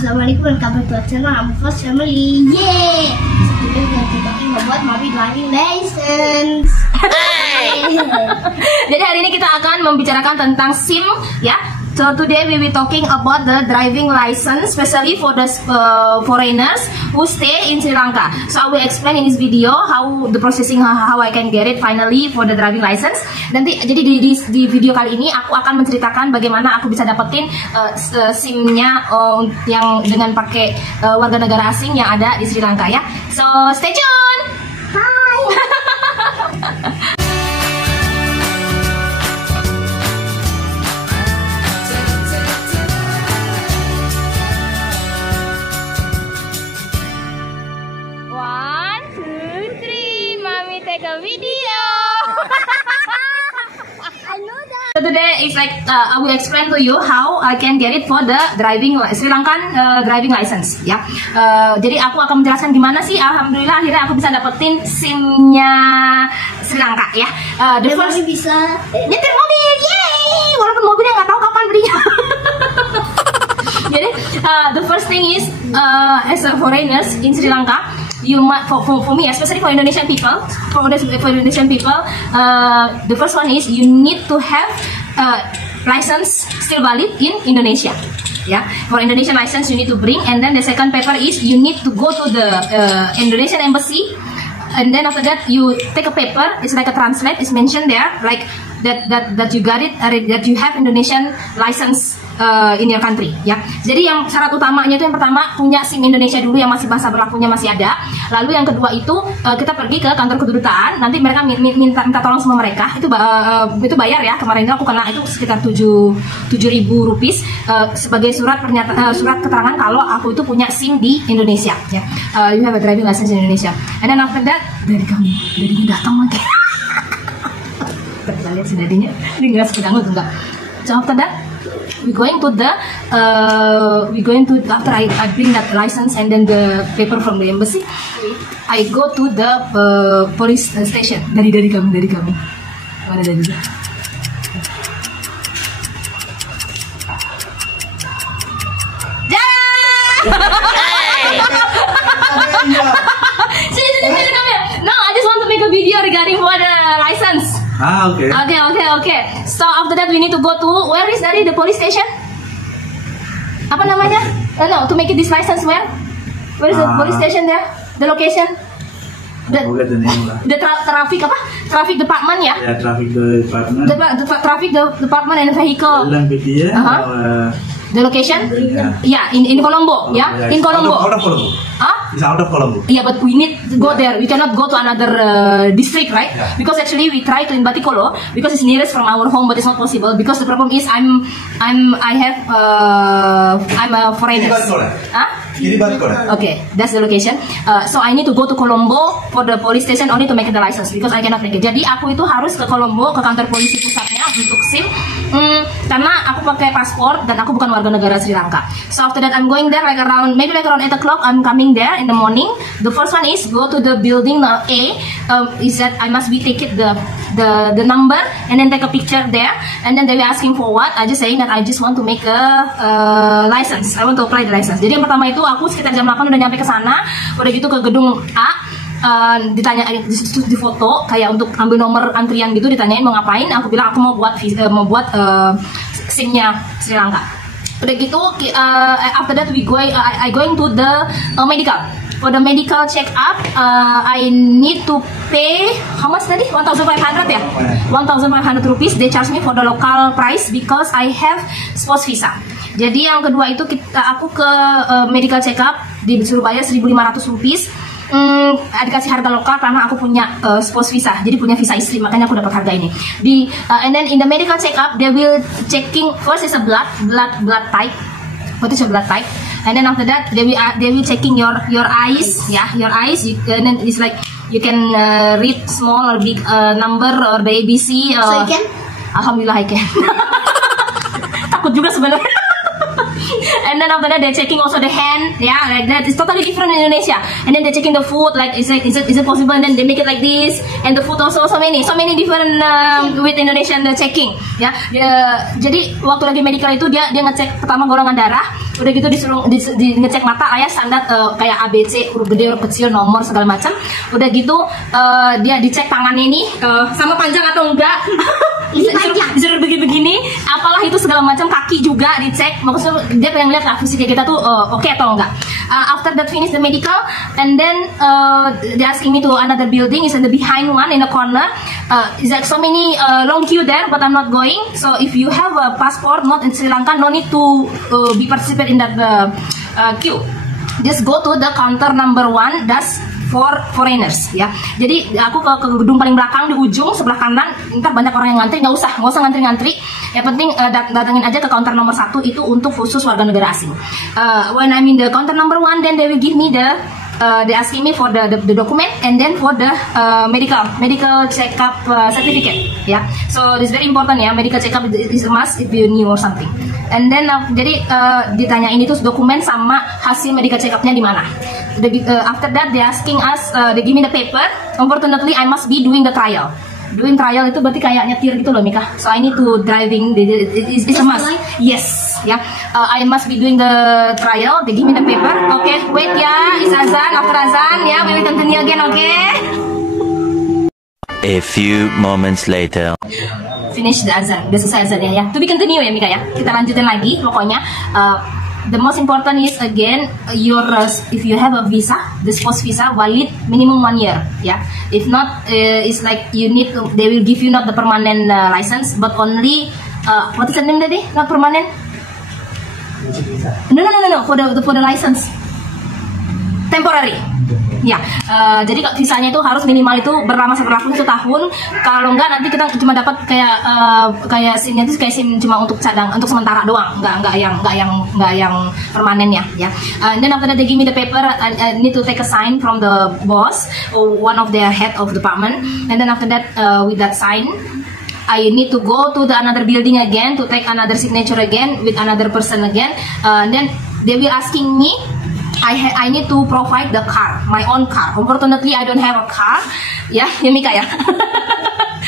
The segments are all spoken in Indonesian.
Assalamualaikum and welcome to our channel. I'm First Family. Yay! Today we are talking about my driving license. Jadi hari ini kita akan membicarakan tentang SIM, ya. So today we will talking about the driving license, especially for the foreigners who stay in Sri Lanka. So I will explain in this video how the processing, how I can get it finally for the driving license. Nanti jadi di video kali ini aku akan menceritakan bagaimana aku bisa dapetin SIM-nya yang dengan pakai warga negara asing yang ada di Sri Lanka, ya. So stay tune. Bye. Take a video. I know that. So today is like I will explain to you how I can get it for the Sri Lankan driving license, ya. Jadi aku akan menjelaskan gimana sih. Alhamdulillah akhirnya aku bisa dapetin SIM-nya Sri Lanka, ya. The first bisa nyetir mobil, yay! Walaupun mobilnya nggak tahu kapan belinya. Jadi the first thing is as a foreigners in Sri Lanka, you might for me, especially for Indonesian people, the first one is you need to have license still valid in Indonesia. Yeah, for Indonesian license you need to bring, and then the second paper is you need to go to the Indonesian embassy, and then after that you take a paper. It's like a translate. It's mentioned there like that you got it, that you have Indonesian license in your country, ya. Jadi yang syarat utamanya itu yang pertama punya SIM Indonesia dulu yang masih masa berlakunya masih ada. Lalu yang kedua itu kita pergi ke kantor kedutaan, nanti mereka minta tolong sama mereka. Itu bayar, ya. Kemarin itu aku kena itu sekitar 7.000 rupiah sebagai surat keterangan kalau aku itu punya SIM di Indonesia, ya. You have a driving license in Indonesia. And then after that dari datang lagi. Kita lihat si dadinya, ini nggak sepedang itu enggak. So after that we going to after I bring that license and then the paper from the embassy, I go to the police station. Dari kami mana dari sini kami. No, I just want to make a video regarding for the license. Okay. Okay. So after that we need to go to where is dari the police station? Apa namanya? No, to make it this license where? Where is the police station there? The location? The traffic apa? Traffic department, ya? Yeah, traffic department. The traffic department and vehicle. The location? Yeah, in Colombo, yeah? In Colombo. Out of Colombo. Huh? It's out of Colombo. Yeah, but we need to go there. We cannot go to another district, right? Yeah. Because actually we try to in Batikolo because it's nearest from our home, but it's not possible because the problem is I'm a foreigner. Okay, that's the location. So I need to go to Colombo for the police station only to make the license because I cannot make it. Jadi aku itu harus ke Colombo, ke kantor polisi pusatnya untuk SIM, karena aku pakai paspor dan aku bukan warga negara Sri Lanka. So after that I'm going there maybe around 8 o'clock. I'm coming there in the morning. The first one is go to the building A. Is that I must be take it the number and then take a picture there, and then they will asking for what. I just saying that I just want to make a license. I want to apply the license. Jadi yang pertama itu aku sekitar jam 8 udah nyampe ke sana, udah gitu ke gedung A. Ditanya di foto kayak untuk ambil nomor antrian gitu, ditanyain mau ngapain. Aku bilang aku mau buat SIM-nya Sri Lanka. Udah gitu after that I going to the medical. For the medical check up I need to pay how much tadi? 1,500, ya? 1,500 rupees. They charge me for the local price because I have spouse visa. Jadi yang kedua itu aku ke medical check up disuruh bayar 1.500 rupiah. Dikasih harga lokal karena aku punya spouse visa, jadi punya visa istri, makanya aku dapat harga ini. And then in the medical check up they will checking first is a blood type. What is your blood type? And then after that they will checking your eyes, your eyes. And then it's like you can read small or big number or the ABC. So you can? Alhamdulillah I can. Takut juga sebenarnya. And then after that they're checking also the hand, yeah, like that. It's totally different in Indonesia. And then they're checking the food, like is it possible? And then they make it like this. And the food also so many different with Indonesian checking, ya. Jadi waktu lagi medical itu dia ngecek pertama golongan darah, udah gitu disuruh ngecek mata, ayah standar kayak ABC, huruf gede, huruf kecil, nomor segala macam. Udah gitu dia dicek tangannya ini sama panjang atau enggak. Disuruh begini, apalah itu segala macam, kaki juga dicek. Maksudnya dia pengen lihat lah fisiknya kita tuh oke atau enggak. After that finish the medical, and then they asking me to another building. Is in the behind one in the corner. Is like so many long queue there, but I'm not going. So if you have a passport not in Sri Lanka, no need to be participate in that queue. Just go to the counter number 1. That's for foreigners, ya. Jadi aku ke gedung paling belakang di ujung sebelah kanan. Ntar banyak orang yang ngantri, nggak usah ngantri-ngantri. Yang penting datengin aja ke counter nomor 1, itu untuk khusus warga negara asing. When I'm in the counter number 1, then they will give me they asking me for the document, and then for the medical checkup certificate, ya. So this very important, ya. Medical checkup is a must if you knew or something. And then jadi ditanyain itu dokumen sama hasil medical checkupnya di mana. After that they asking us, they give me the paper. Unfortunately I must be doing the trial. Doing trial itu berarti kayak nyetir gitu loh, Mika. So I need to driving. It's a must. Yes, ya. I must be doing the trial. They give me the paper. Okay, wait ya. It's azan. After azan, ya, we will continue again. Okay. A few moments later. Finish the azan. Udah selesai azan ya. To be continue ya, Mika ya. Kita lanjutin lagi. Pokoknya the most important is again your if you have a visa, the spouse visa valid minimum 1 year, yeah. If not, it's like you need to, they will give you not the permanent license, but only what is the name tadi? Not permanent? No. For the license, temporary. Ya, jadi visanya itu harus minimal itu berlaku 1 tahun. Kalau enggak nanti kita cuma dapat kayak SIM-nya itu kayak SIM cuma untuk cadang, untuk sementara doang, enggak yang permanen ya. And then after that they give me the paper, I need to take a sign from the boss or one of their head of department. And then after that with that sign, I need to go to the another building again to take another signature again with another person again. And then they will asking me, I need to provide the car, my own car. Unfortunately, I don't have a car. Ya Mika ya.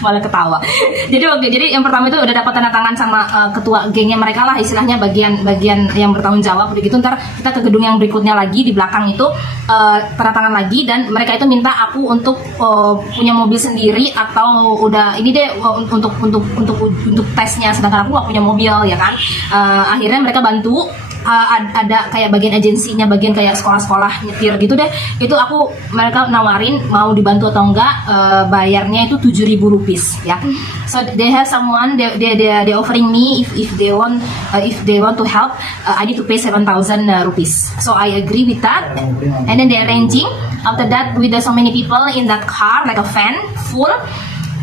Malah ketawa. Jadi yang pertama itu udah dapat tanda tangan sama ketua gengnya mereka lah, istilahnya bagian yang bertanggung jawab. Udah gitu ntar kita ke gedung yang berikutnya lagi di belakang itu tanda tangan lagi, dan mereka itu minta aku untuk punya mobil sendiri atau udah ini deh untuk tesnya, sedangkan aku gak punya mobil ya kan. Akhirnya mereka bantu. Ada kayak bagian agensinya, bagian kayak sekolah-sekolah nyetir gitu deh. Itu mereka nawarin mau dibantu atau enggak, bayarnya itu 7.000 rupiah ya. So they have someone they offering me if they want to help, I need to pay 7,000 rupiah. So I agree with that, and then they arranging. After that with so many people in that car, like a van full.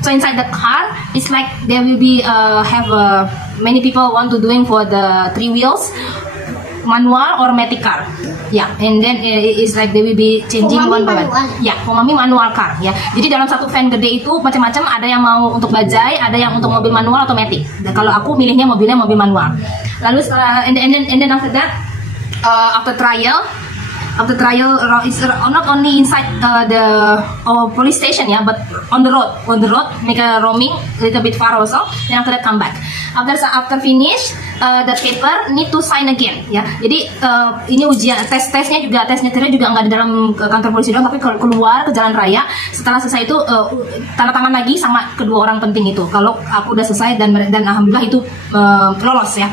So inside the car, it's like there will be many people want to doing for the 3 wheels, manual or matic car, ya. And then it's like they will be changing one by one. Ya, for mami manual car, ya. Jadi dalam satu van gede itu macam-macam, ada yang mau untuk bajai, ada yang untuk mobil manual atau matic. Dan kalau aku milihnya mobil manual. Lalu and then after that, after trial is not only inside the police station ya, but on the road make a roaming a little bit far also. Then after that come back. After finish the paper need to sign again ya. Jadi ini ujian tes nyetirnya juga nggak di dalam kantor polisi doang, tapi keluar ke jalan raya. Setelah selesai itu tanda tangan lagi sama kedua orang penting itu. Kalau aku udah selesai dan alhamdulillah itu lolos ya.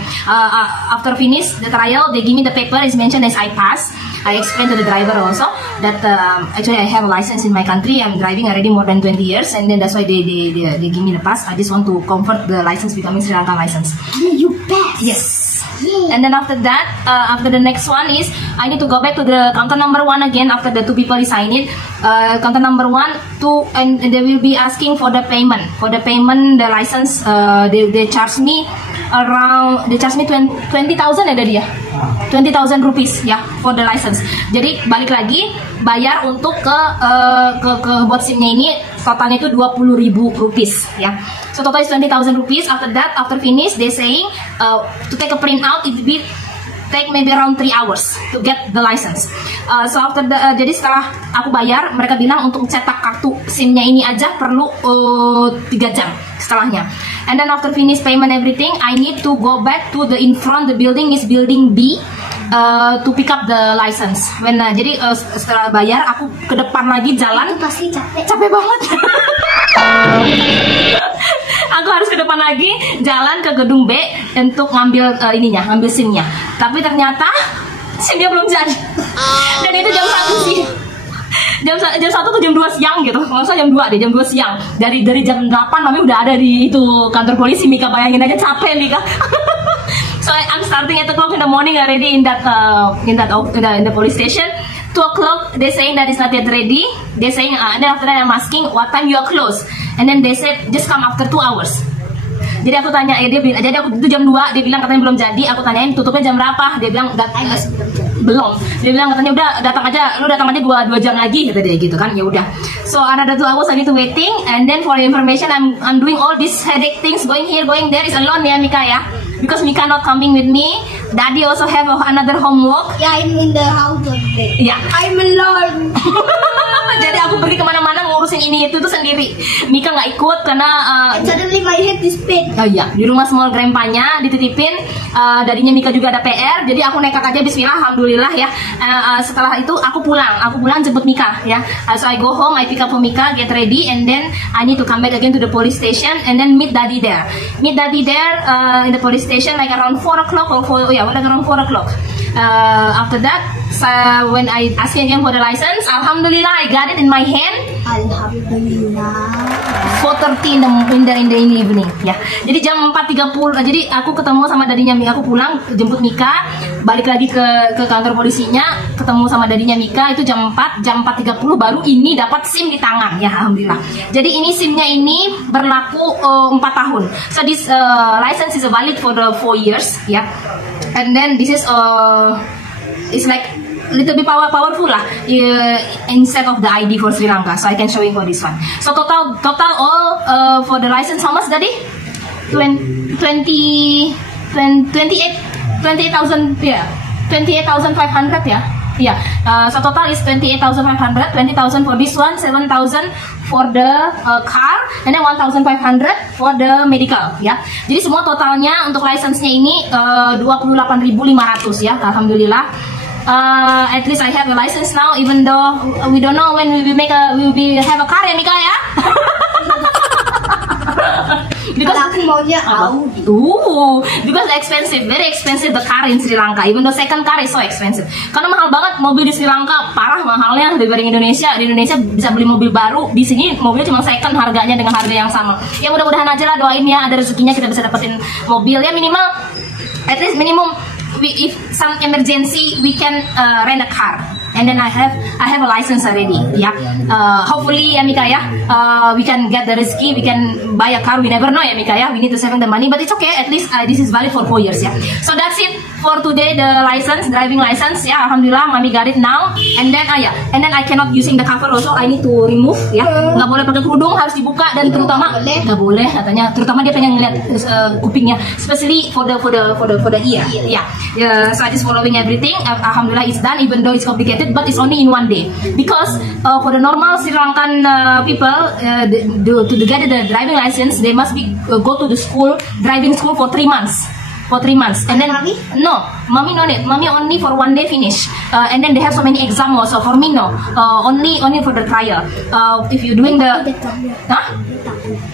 After finish the trial, they give me the paper, is mentioned as I pass. I explained to the driver also that actually I have a license in my country. I'm driving already more than 20 years, and then that's why they give me the pass. I just want to convert the license becoming Sri Lanka license. You pass. Yes. Yeah. And then after that, after the next one is I need to go back to the counter number 1 again. After the 2 people sign it, counter number 1, 2, and they will be asking for the payment. For the payment, the license, they charge me around 20,000 ada dia. 20,000 rupiah ya for the license. Jadi balik lagi bayar untuk ke buat SIM-nya ini totalnya itu 20.000 rupiah ya. So total is 20,000 rupiah. After that, after finish, they saying to take a print out it will be take maybe around 3 hours to get the license. So after jadi setelah aku bayar, mereka bilang untuk cetak kartu SIM-nya ini aja perlu 3 jam setelahnya. And then after finish payment everything, I need to go back to the in front the building is building B to pick up the license. Jadi setelah bayar aku ke depan lagi jalan. Itu pasti Capek banget. Aku harus ke depan lagi jalan ke gedung B untuk ngambil ngambil SIM-nya. Tapi ternyata SIM-nya belum jadi. Dan itu jam 1 sih. Jam 1 tuh jam 2 siang gitu. Kalau saya jam 2 deh, jam 2 siang. Dari jam 8 Mami udah ada di itu kantor polisi. Mika bayangin aja capek Mika. So I'm starting at 2 o'clock in the morning already in the police station. 2 o'clock they saying that it's not yet ready. They saying and then after that I'm asking what time you are closed. And then they said just come after 2 hours. Jadi aku tanya jadi aku itu jam 2, dia bilang katanya belum jadi. Aku tanyain tutupnya jam berapa, dia bilang belum. Dia bilang katanya udah datang aja 2 jam lagi kata dia gitu kan. Ya udah. So another 2 hours I need to waiting, and then for information I'm doing all these headache things, going here going there, is alone ya Mika ya. Because Mika not coming with me. Daddy also have another homework. Yeah, I'm in the house today. Yeah. I'm alone. Jadi aku pergi kemana-mana ngurusin ini itu tuh sendiri. Mika nggak ikut karena And suddenly my head is pain. oh iya, di rumah small grandpanya dititipin. Dadinya Mika juga ada PR. Jadi aku nekat aja Bismillah, alhamdulillah ya. Setelah itu aku pulang jemput Mika ya. So I go home, I pick up Mika, get ready, and then I need to come back again to the police station and then meet Daddy there. Meet Daddy there in the police station like around 4 o'clock or around 4 o'clock. After that, when I ask again for the license, alhamdulillah I got it in my hand. Alhamdulillah. 4:30 in the evening ya. Jadi jam 4:30. Jadi aku ketemu sama dadinya Mika, aku pulang jemput Mika, balik lagi ke kantor polisinya, ketemu sama dadinya Mika itu jam 4:30 baru ini dapat SIM di tangan ya, alhamdulillah. Jadi ini SIM-nya ini berlaku 4 tahun. So this license is valid for the 4 years ya. And then this is it's like little bit powerful lah instead of the ID for Sri Lanka. So I can show you for this one. So total all for the license how much Daddy? 28,000 ya. 28,500 ya. Yeah. So total is 28,500. 20,000 for this one, 7,000 for the car, and then 1,500 for the medical. Ya. Jadi semua totalnya untuk license-nya ini 28.500 ya. Alhamdulillah. At least I have a license now, even though we don't know when we will have a car ya Mika ya. Because aku maunya Audi. Because expensive, very expensive the car in Sri Lanka. Even though second car is so expensive. Karena mahal banget mobil di Sri Lanka, parah mahalnya dibanding Indonesia. Di Indonesia bisa beli mobil baru, di sini mobil cuma second harganya dengan harga yang sama. Ya mudah-mudahan aja lah, doain ya ada rezekinya kita bisa dapetin mobil ya minimal, at least minimum. If some emergency we can rent a car, and then I have a license already. Yeah, hopefully ya Mika ya, we can get the rezeki, we can buy a car. We never know ya Mika ya. We need to save the money, but it's okay. At least this is valid for 4 years ya. So that's it for today, the driving license. Ya, alhamdulillah, Mami got it now. And then and then I cannot using the cover also. I need to remove ya. Nggak boleh pakai kerudung, harus dibuka, dan terutama nggak boleh katanya. Terutama dia pengen ngeliat kupingnya, especially for the ear. Yeah, so I just following everything. Alhamdulillah it's done, even though it's complicated, but it's only in 1 day. Because for the normal Sri Lankan people, to get the driving license, they must go to the driving school for 3 months. And then Mommy? No, Mommy no need. Mommy only for 1 day finish. And then they have so many exams also. For me no, only for the trial. If you doing the,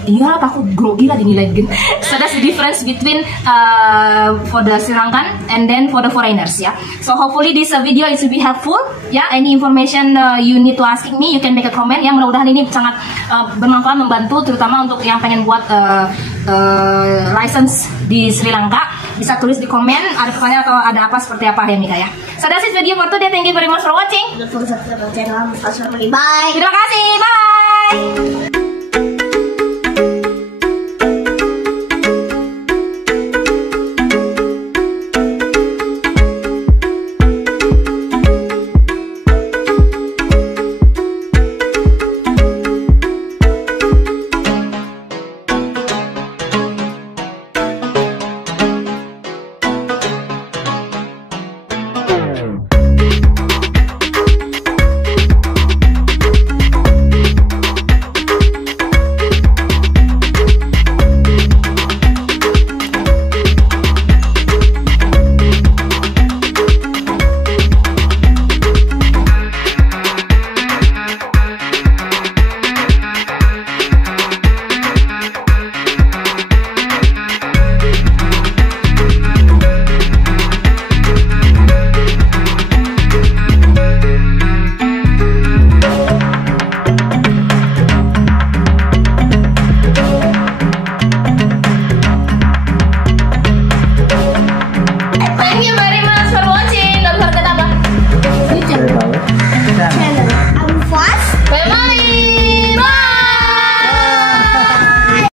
iya takut grogi lah dinilai gitu. So that's the difference between for the Sri Lankan and then for the foreigners ya. So hopefully this video is will be helpful ya. Any information you need to asking me, you can make a comment ya. Mudah-mudahan ini sangat bermanfaat, membantu terutama untuk yang pengen buat license di Sri Lanka. Bisa tulis di komen ada pertanyaan atau ada apa seperti apa ya Mika ya. So that's it video for today. Thank you very much for watching. Don't forget to subscribe channel Mas Family. Bye. Terima kasih. Bye.